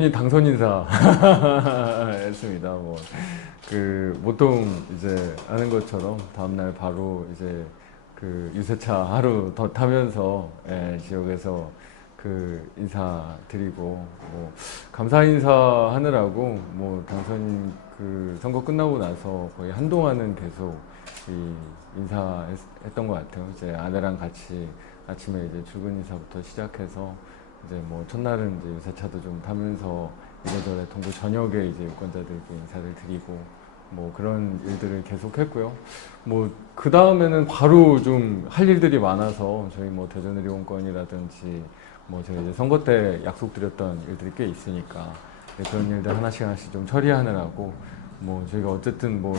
당연히 당선 인사 했습니다. 뭐 보통 이제 하는 것처럼 다음날 바로 이제 그 유세차 하루 더 타면서 지역에서 인사드리고 뭐 감사 인사 하느라고 뭐 당선 선거 끝나고 나서 거의 한동안은 계속 이 인사했던 것 같아요. 이제 아내랑 같이 아침에 이제 출근 인사부터 시작해서 이제 뭐 첫날은 이제 유세차도 좀 타면서 이래저래 동부 전역에 이제 유권자들께 인사를 드리고 뭐 그런 일들을 계속했고요. 뭐 그 다음에는 바로 좀 할 일들이 많아서 저희 뭐 대전의료원권이라든지 뭐 제가 이제 선거 때 약속드렸던 일들이 꽤 있으니까 그런 일들 하나씩 하나씩 좀 처리하느라고 뭐 저희가 어쨌든 뭐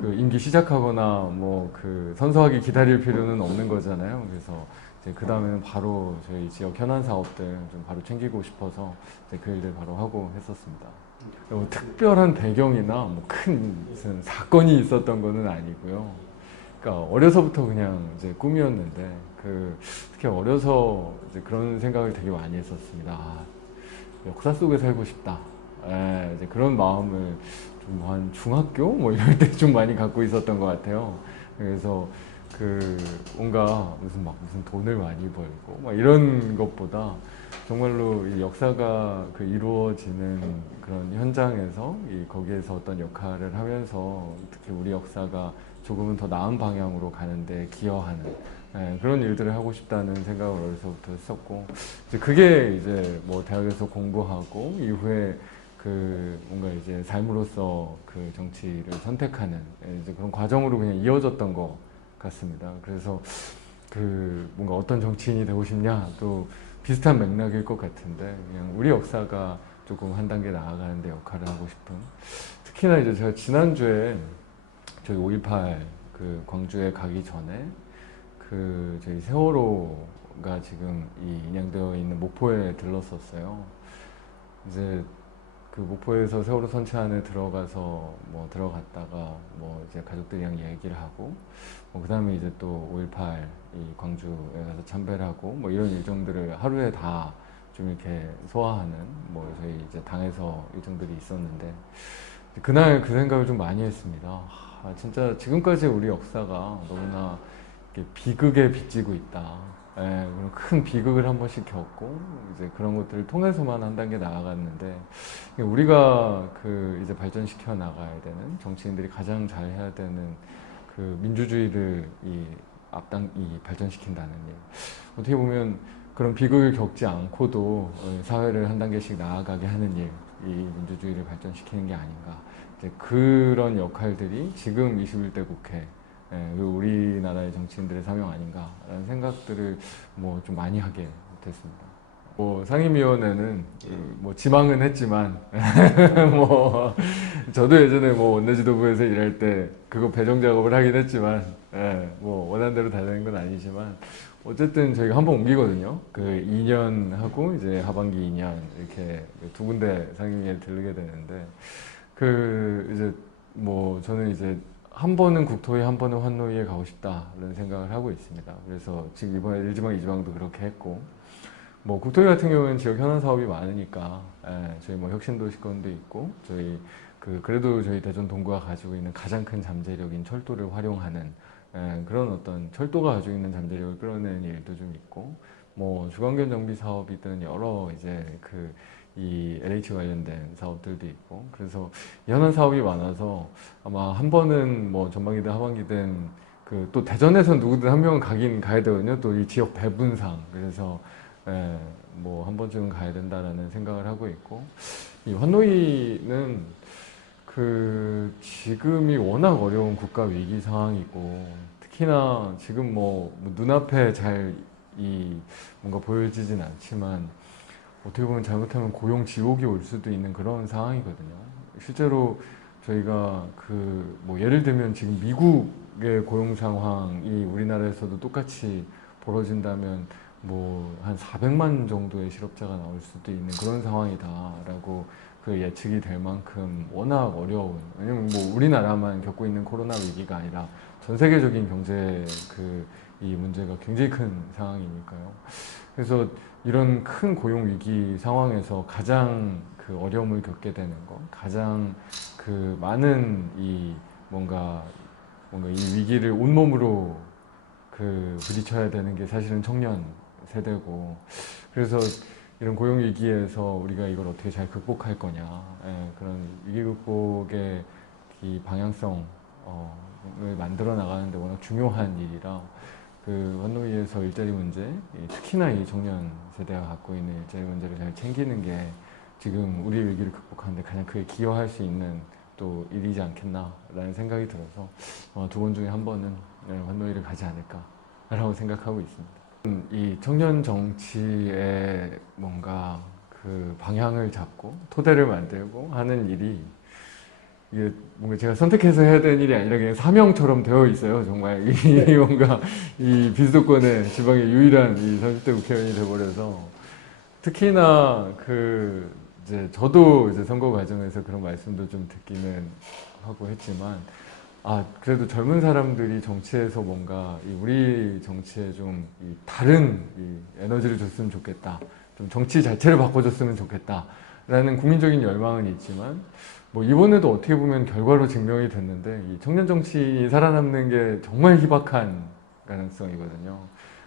임기 시작하거나 뭐 선서하기 기다릴 필요는 없는 거잖아요. 그래서 이제 그 다음에는 바로 저희 지역 현안 사업들 좀 바로 챙기고 싶어서 이제 그 일들 바로 하고 했었습니다. 뭐 특별한 배경이나 뭐 큰 무슨 사건이 있었던 거는 아니고요. 그러니까 어려서부터 그냥 이제 꿈이었는데 특히 어려서 이제 그런 생각을 되게 많이 했었습니다. 아, 역사 속에 살고 싶다. 이제 그런 마음을 좀 한 중학교 뭐 이럴 때 좀 많이 갖고 있었던 것 같아요. 그래서 뭔가 무슨 돈을 많이 벌고 막 이런 것보다 정말로 이 역사가 이루어지는 그런 현장에서 거기에서 어떤 역할을 하면서 특히 우리 역사가 조금은 더 나은 방향으로 가는데 기여하는 그런 일들을 하고 싶다는 생각을 어려서부터 했었고 그게 이제 뭐 대학에서 공부하고 이후에 뭔가 이제 삶으로서 정치를 선택하는 이제 그런 과정으로 그냥 이어졌던 것 같습니다. 그래서 뭔가 어떤 정치인이 되고 싶냐 또 비슷한 맥락일 것 같은데 그냥 우리 역사가 조금 한 단계 나아가는 데 역할을 하고 싶은 특히나 이제 제가 지난주에 저희 5.18 광주에 가기 전에 저희 세월호가 지금 인양되어 있는 목포에 들렀었어요. 이제 목포에서 세월호 선체 안에 들어갔다가 뭐 이제 가족들이랑 얘기를 하고 뭐 그다음에 이제 또 5.18 광주에 가서 참배를 하고 뭐 이런 일정들을 하루에 다 좀 이렇게 소화하는 뭐 저희 이제 당에서 일정들이 있었는데 그날 그 생각을 좀 많이 했습니다. 진짜 지금까지 우리 역사가 너무나 비극에 빚지고 있다. 그런 큰 비극을 한 번씩 겪고 이제 그런 것들을 통해서만 한 단계 나아갔는데 우리가 이제 발전시켜 나가야 되는 정치인들이 가장 잘 해야 되는 민주주의를 발전시킨다는 일. 어떻게 보면 그런 비극을 겪지 않고도 사회를 한 단계씩 나아가게 하는 일, 이 민주주의를 발전시키는 게 아닌가. 이제 그런 역할들이 지금 21대 국회 우리나라의 정치인들의 사명 아닌가라는 생각들을 뭐 좀 많이 하게 됐습니다. 뭐 상임위원회는 뭐 지망은 했지만 뭐 저도 예전에 뭐 원내지도부에서 일할 때 그거 배정 작업을 하긴 했지만 뭐 원하는 대로 다 되는 건 아니지만 어쨌든 저희가 한 번 옮기거든요. 2년 하고 이제 하반기 2년 이렇게 두 군데 상임위에 들르게 되는데 이제 뭐 저는 이제 한 번은 국토위, 한 번은 환노위에 가고 싶다라는 생각을 하고 있습니다. 그래서 지금 이번에 1지방, 2지방도 그렇게 했고, 뭐 국토위 같은 경우는 지역 현안 사업이 많으니까, 저희 뭐 혁신도시권도 있고, 저희 그래도 저희 대전 동구가 가지고 있는 가장 큰 잠재력인 철도를 활용하는 그런 어떤 철도가 가지고 있는 잠재력을 끌어내는 일도 좀 있고, 뭐 주간견 정비 사업이든 여러 이제 이 LH 관련된 사업들도 있고 그래서 연한 사업이 많아서 아마 한 번은 뭐 전반기든 하반기든 또 대전에서 누구든 한 명은 가긴 가야 되거든요. 또 이 지역 배분상 그래서 뭐 한 번쯤은 가야 된다라는 생각을 하고 있고 이 환노위는 지금이 워낙 어려운 국가 위기 상황이고 특히나 지금 뭐 눈앞에 잘 뭔가 보여지진 않지만 어떻게 보면 잘못하면 고용 지옥이 올 수도 있는 그런 상황이거든요. 실제로 저희가 뭐 예를 들면 지금 미국의 고용 상황이 우리나라에서도 똑같이 벌어진다면 뭐 한 400만 정도의 실업자가 나올 수도 있는 그런 상황이다라고 예측이 될 만큼 워낙 어려운 왜냐면 뭐 우리나라만 겪고 있는 코로나 위기가 아니라 전 세계적인 경제 이 문제가 굉장히 큰 상황이니까요. 그래서 이런 큰 고용 위기 상황에서 가장 그 어려움을 겪게 되는 거, 가장 그 많은 이 뭔가 이 위기를 온몸으로 그 부딪혀야 되는 게 사실은 청년 세대고, 그래서 이런 고용 위기에서 우리가 이걸 어떻게 잘 극복할 거냐, 그런 위기 극복의 이 방향성을 만들어 나가는데 워낙 중요한 일이라, 그 환노위에서 일자리 문제, 특히나 이 청년 세대가 갖고 있는 일자리 문제를 잘 챙기는 게 지금 우리 위기를 극복하는데 가장 크게 기여할 수 있는 또 일이지 않겠나라는 생각이 들어서 두 번 중에 한 번은 환노위를 가지 않을까라고 생각하고 있습니다. 이 청년 정치의 뭔가 그 방향을 잡고 토대를 만들고 하는 일이, 이게 뭔가 제가 선택해서 해야 되는 일이 아니라 그냥 사명처럼 되어 있어요. 정말 이 뭔가 이 비수도권의 지방의 유일한 이 30대 국회의원이 돼버려서, 특히나 그 이제 저도 이제 선거 과정에서 그런 말씀도 좀 듣기는 하고 했지만, 그래도 젊은 사람들이 정치에서 뭔가 우리 정치에 좀 다른 에너지를 줬으면 좋겠다, 좀 정치 자체를 바꿔줬으면 좋겠다 라는 국민적인 열망은 있지만, 뭐 이번에도 어떻게 보면 결과로 증명이 됐는데 이 청년 정치인이 살아남는 게 정말 희박한 가능성이거든요.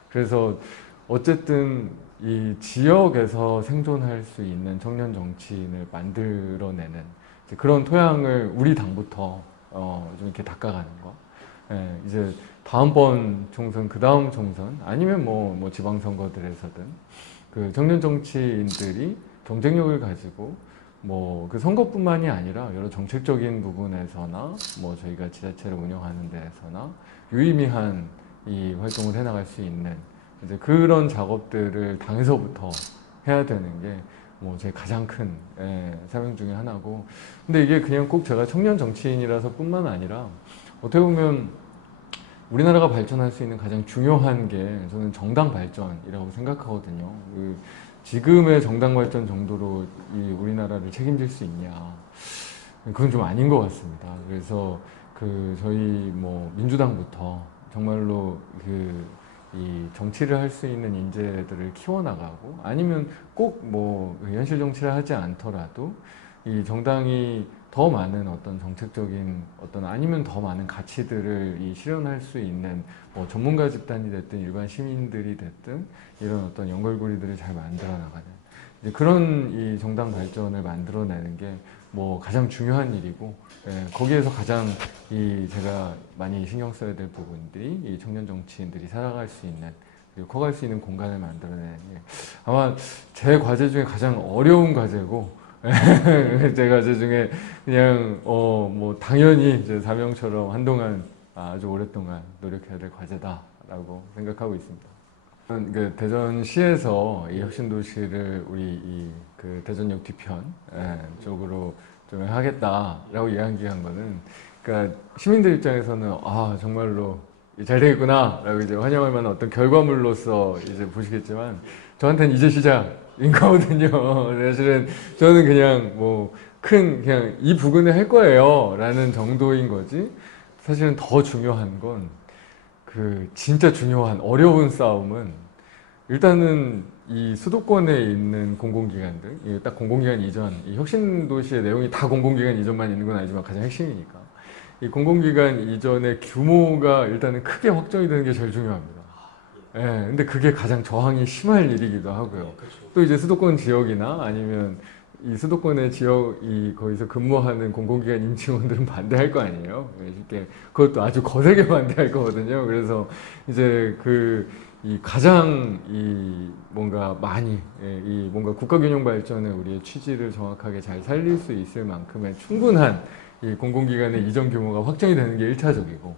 그래서 어쨌든 이 지역에서 생존할 수 있는 청년 정치인을 만들어내는 그런 토양을 우리 당부터 좀 이렇게 닦아가는 거. 이제 다음번 총선, 그 다음 총선, 아니면 뭐 지방선거들에서든 그 청년 정치인들이 경쟁력을 가지고 뭐 그 선거뿐만이 아니라 여러 정책적인 부분에서나 뭐 저희가 지자체를 운영하는 데에서나 유의미한 이 활동을 해나갈 수 있는 이제 그런 작업들을 당에서부터 해야 되는 게 뭐 제 가장 큰 사명 중에 하나고, 근데 이게 그냥 꼭 제가 청년 정치인이라서 뿐만 아니라 어떻게 보면 우리나라가 발전할 수 있는 가장 중요한 게 저는 정당 발전이라고 생각하거든요. 지금의 정당 발전 정도로 이 우리나라를 책임질 수 있냐, 그건 좀 아닌 것 같습니다. 그래서 저희 뭐 민주당부터 정말로 이 정치를 할 수 있는 인재들을 키워나가고, 아니면 꼭 뭐 현실 정치를 하지 않더라도 이 정당이 더 많은 어떤 정책적인 아니면 더 많은 가치들을 실현할 수 있는 뭐 전문가 집단이 됐든 일반 시민들이 됐든 이런 어떤 연결고리들을 잘 만들어 나가는 이제 그런 이 정당 발전을 만들어내는 게 뭐 가장 중요한 일이고, 거기에서 가장 제가 많이 신경 써야 될 부분들이 이 청년 정치인들이 살아갈 수 있는, 그리고 커갈 수 있는 공간을 만들어내는 게 아마 제 과제 중에 가장 어려운 과제고, 제 과제 중에 그냥 뭐 당연히 제 사명처럼 한동안 아주 오랫동안 노력해야 될 과제다라고 생각하고 있습니다. 그 대전시에서 이 혁신도시를 우리 그 대전역 뒤편 쪽으로 좀 하겠다라고 이야기한 거는, 그러니까 시민들 입장에서는 정말로 잘 되겠구나라고 이제 환영할 만한 어떤 결과물로서 이제 보시겠지만, 저한테는 이제 시작인 거거든요. 사실은 저는 그냥 뭐 그냥 이 부근에 할 거예요 라는 정도인 거지, 사실은 더 중요한 건 진짜 중요한 어려운 싸움은, 일단은 이 수도권에 있는 공공기관들, 딱 공공기관 이전, 이 혁신도시의 내용이 다 공공기관 이전만 있는 건 아니지만 가장 핵심이니까 이 공공기관 이전의 규모가 일단은 크게 확정이 되는 게 제일 중요합니다. 근데 그게 가장 저항이 심할 일이기도 하고요. 또 이제 수도권 지역이나 아니면 이 수도권의 지역이 거기서 근무하는 공공기관 임직원들은 반대할 거 아니에요. 쉽게 그것도 아주 거세게 반대할 거거든요. 그래서 이제 이 가장 뭔가 많이 이 뭔가 국가균형 발전의 우리의 취지를 정확하게 잘 살릴 수 있을 만큼의 충분한 이 공공기관의 이전 규모가 확정이 되는 게 1차적이고,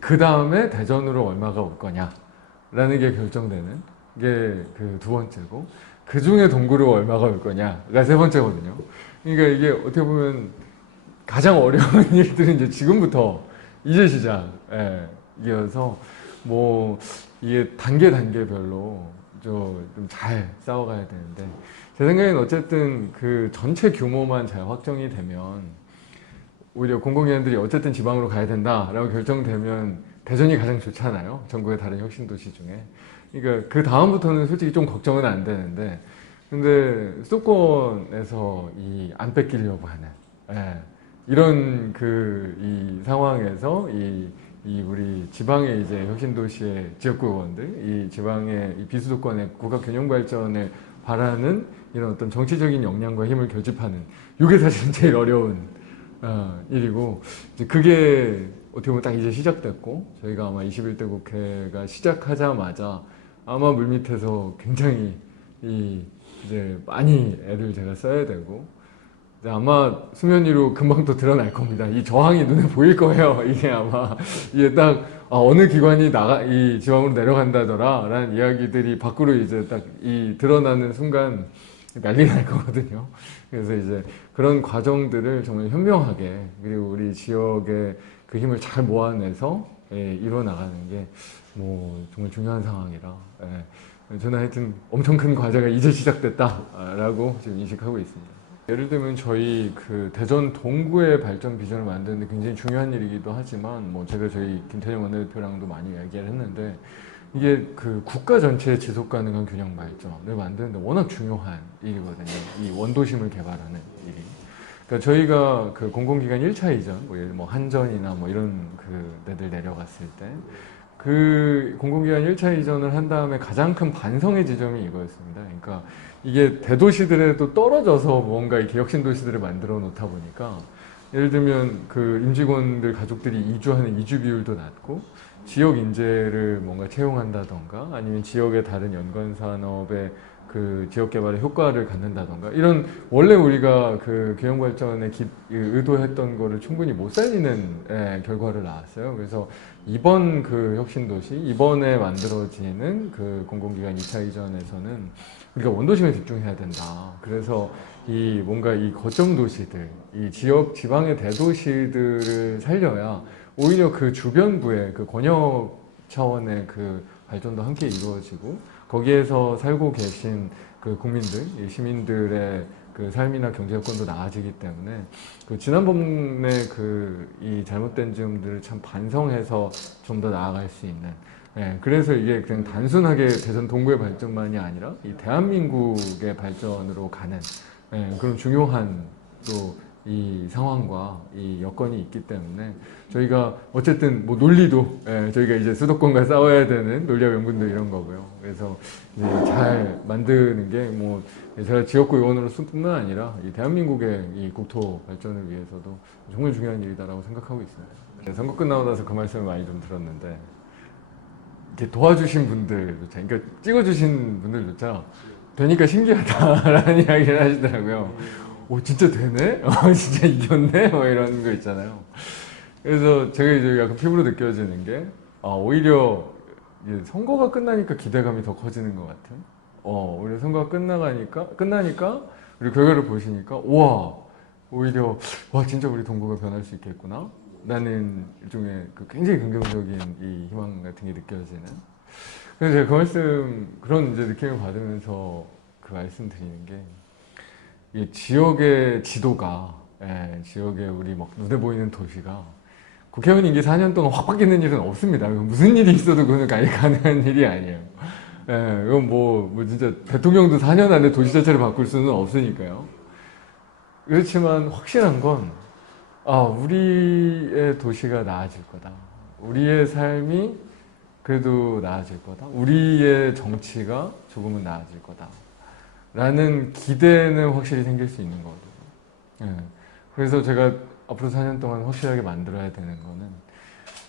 그 다음에 대전으로 얼마가 올 거냐라는 게 결정되는 게 두 번째고, 그 중에 동구로 얼마가 올 거냐가 세 번째거든요. 그러니까 이게 어떻게 보면 가장 어려운 일들은 이제 지금부터 이제 시작이어서 뭐 이게 단계별로 좀 잘 싸워가야 되는데, 제 생각에는 어쨌든 전체 규모만 잘 확정이 되면, 오히려 공공기관들이 어쨌든 지방으로 가야 된다라고 결정되면 대전이 가장 좋잖아요. 전국의 다른 혁신도시 중에. 그러니까 그 다음부터는 솔직히 좀 걱정은 안 되는데, 근데 수도권에서 이 안 뺏기려고 하는, 예, 이런 그 이 상황에서 이 우리 지방의 이제 혁신도시의 지역구 의원들, 이 지방의 이 비수도권의 국가 균형 발전을 바라는 이런 어떤 정치적인 역량과 힘을 결집하는, 이게 사실은 제일 어려운 일이고, 이제 그게 어떻게 보면 딱 이제 시작됐고, 저희가 아마 21대 국회가 시작하자마자 아마 물밑에서 굉장히 이제 많이 애를 제가 써야 되고, 이제 아마 수면 위로 금방 또 드러날 겁니다. 이 저항이 눈에 보일 거예요. 이게 아마 이게 딱 어느 기관이 이 지방으로 내려간다더라 라는 이야기들이 밖으로 이제 딱 이 드러나는 순간 난리 날 거거든요. 그래서 이제 그런 과정들을 정말 현명하게, 그리고 우리 지역의 그 힘을 잘 모아내서 이뤄 나가는 게 뭐 정말 중요한 상황이라, 저는 하여튼 엄청 큰 과제가 이제 시작됐다라고 지금 인식하고 있습니다. 예를 들면 저희 그 대전 동구의 발전 비전을 만드는데 굉장히 중요한 일이기도 하지만, 뭐 제가 저희 김태년 원내대표랑도 많이 이야기를 했는데, 이게 그 국가 전체의 지속 가능한 균형 발전을 만드는데 워낙 중요한 일이거든요. 이 원도심을 개발하는 일이. 그러니까 저희가 그 공공기관 1차 이전, 뭐 예를 뭐 한전이나 뭐 이런 그 데들 내려갔을 때, 그 공공기관 1차 이전을 한 다음에 가장 큰 반성의 지점이 이거였습니다. 그러니까 이게 대도시들에도 떨어져서 뭔가 이렇게 혁신도시들을 만들어 놓다 보니까, 예를 들면 그 임직원들 가족들이 이주하는 이주 비율도 낮고, 지역 인재를 뭔가 채용한다던가, 아니면 지역의 다른 연관 산업의 그 지역 개발에 효과를 갖는다던가, 이런 원래 우리가 그 균형 발전에 의도했던 거를 충분히 못 살리는 결과를 낳았어요. 그래서 이번 그 혁신도시, 이번에 만들어지는 그 공공기관 2차 이전에서는 우리가 원도심에 집중해야 된다. 그래서 이 뭔가 이 거점 도시들, 이 지역 지방의 대도시들을 살려야 오히려 그 주변부의 그 권역 차원의 그 발전도 함께 이루어지고, 거기에서 살고 계신 그 국민들, 이 시민들의 그 삶이나 경제 여건도 나아지기 때문에, 그 지난번에 그 이 잘못된 점들을 참 반성해서 좀 더 나아갈 수 있는, 그래서 이게 그냥 단순하게 대전 동구의 발전만이 아니라 이 대한민국의 발전으로 가는 그런 중요한 또 이 상황과 이 여건이 있기 때문에, 저희가 어쨌든 뭐 논리도 저희가 이제 수도권과 싸워야 되는 논리와 명분도 이런 거고요. 그래서 이제 잘 만드는 게 뭐 제가 지역구 의원으로서뿐만 아니라 이 대한민국의 이 국토 발전을 위해서도 정말 중요한 일이다라고 생각하고 있습니다. 선거 끝나고 나서 그 말씀을 많이 좀 들었는데, 이렇게 도와주신 분들조차, 그러니까 찍어주신 분들조차 되니까 신기하다라는 이야기를 하시더라고요. 오, 진짜 되네? 진짜 이겼네? 뭐 이런 거 있잖아요. 그래서 제가 이제 약간 피부로 느껴지는 게, 오히려 선거가 끝나니까 기대감이 더 커지는 것 같아요. 오히려 선거가 끝나니까, 우리 결과를 보시니까, 우와, 오히려, 와, 진짜 우리 동구가 변할 수 있겠구나? 라는 일종의 그 굉장히 긍정적인 이 희망 같은 게 느껴지는. 그래서 제가 그 말씀, 그런 이제 느낌을 받으면서 그 말씀 드리는 게, 이 지역의 지도가, 지역의 우리 막 눈에 보이는 도시가 국회의원 임기 4년 동안 확 바뀌는 일은 없습니다. 무슨 일이 있어도 그건 가능한 일이 아니에요. 이건 뭐 진짜 대통령도 4년 안에 도시 자체를 바꿀 수는 없으니까요. 그렇지만 확실한 건, 우리의 도시가 나아질 거다. 우리의 삶이 그래도 나아질 거다. 우리의 정치가 조금은 나아질 거다. 라는 기대는 확실히 생길 수 있는 거거든요. 그래서 제가 앞으로 4년 동안 확실하게 만들어야 되는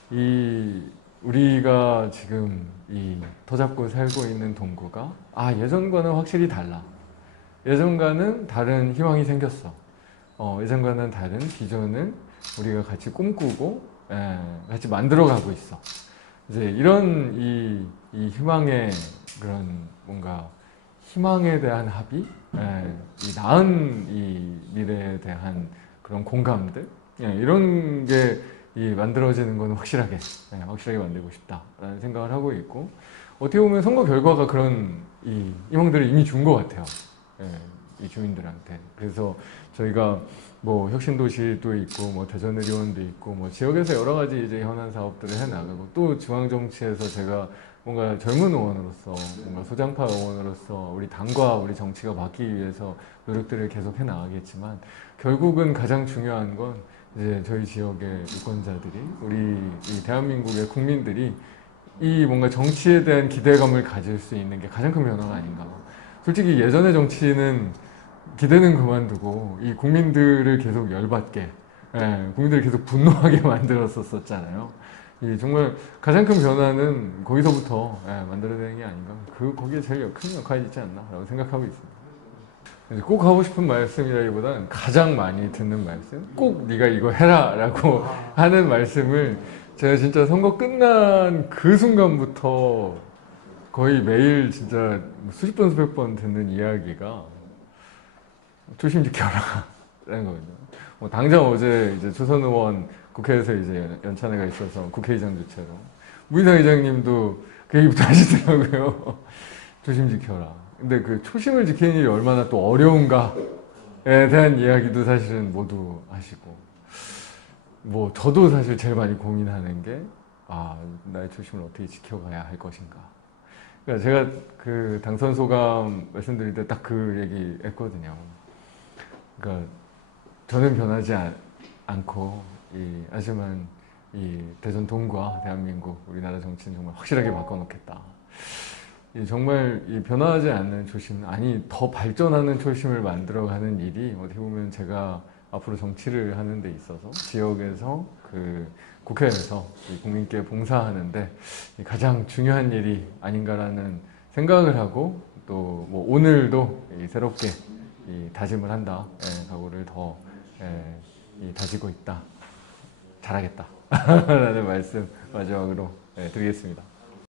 거는, 우리가 지금 이 터잡고 살고 있는 동구가, 예전과는 확실히 달라. 예전과는 다른 희망이 생겼어. 예전과는 다른 비전을 우리가 같이 꿈꾸고, 같이 만들어가고 있어. 이제 이런 이 희망의 그런 뭔가 희망에 대한 합의, 이 나은 이 미래에 대한 그런 공감들, 이런 게 만들어지는 건 확실하게 만들고 싶다라는 생각을 하고 있고, 어떻게 보면 선거 결과가 그런 희망들을 이미 준 것 같아요. 이 주민들한테. 그래서 저희가 뭐 혁신도시도 있고 뭐 대전의료원도 있고 뭐 지역에서 여러 가지 이제 현안 사업들을 해 나가고 또 중앙 정치에서 제가 뭔가 젊은 의원으로서 뭔가 소장파 의원으로서 우리 당과 우리 정치가 바뀌기 위해서 노력들을 계속 해 나가겠지만 결국은 가장 중요한 건 이제 저희 지역의 유권자들이 우리 이 대한민국의 국민들이 이 뭔가 정치에 대한 기대감을 가질 수 있는 게 가장 큰 변화가 아닌가. 솔직히 예전의 정치는 기대는 그만두고 이 국민들을 계속 열받게, 국민들을 계속 분노하게 만들었었잖아요. 이 정말 가장 큰 변화는 거기서부터 만들어야 되는 게 아닌가. 거기에 제일 큰 역할이 있지 않나라고 생각하고 있습니다. 꼭 하고 싶은 말씀이라기보다는 가장 많이 듣는 말씀, 꼭 네가 이거 해라라고 하는 말씀을 제가 진짜 선거 끝난 그 순간부터 거의 매일 진짜 수십 번 수백 번 듣는 이야기가 조심 지켜라 라는 거거든요. 뭐 당장 어제 이제 초선 의원 국회에서 이제 연찬회가 있어서 국회의장 주최로 문희상 의장님도 그 얘기부터 하시더라고요. 조심 지켜라. 근데 그 초심을 지키는 일이 얼마나 또 어려운가에 대한 이야기도 사실은 모두 하시고, 뭐 저도 사실 제일 많이 고민하는 게 나의 초심을 어떻게 지켜가야 할 것인가. 그러니까 제가 그 당선 소감 말씀드릴 때 딱 그 얘기 했거든요. 그러니까 저는 변하지 않고 하지만 이 대전 동과 대한민국 우리나라 정치는 정말 확실하게 바꿔놓겠다. 정말 이 변화하지 않는 초심, 아니 더 발전하는 초심을 만들어가는 일이 어떻게 보면 제가 앞으로 정치를 하는 데 있어서 지역에서 그 국회에서 국민께 봉사하는데 가장 중요한 일이 아닌가라는 생각을 하고 또 뭐 오늘도 새롭게 다짐을 한다, 각오를 더 다지고 있다, 잘하겠다 라는 말씀 마지막으로 드리겠습니다.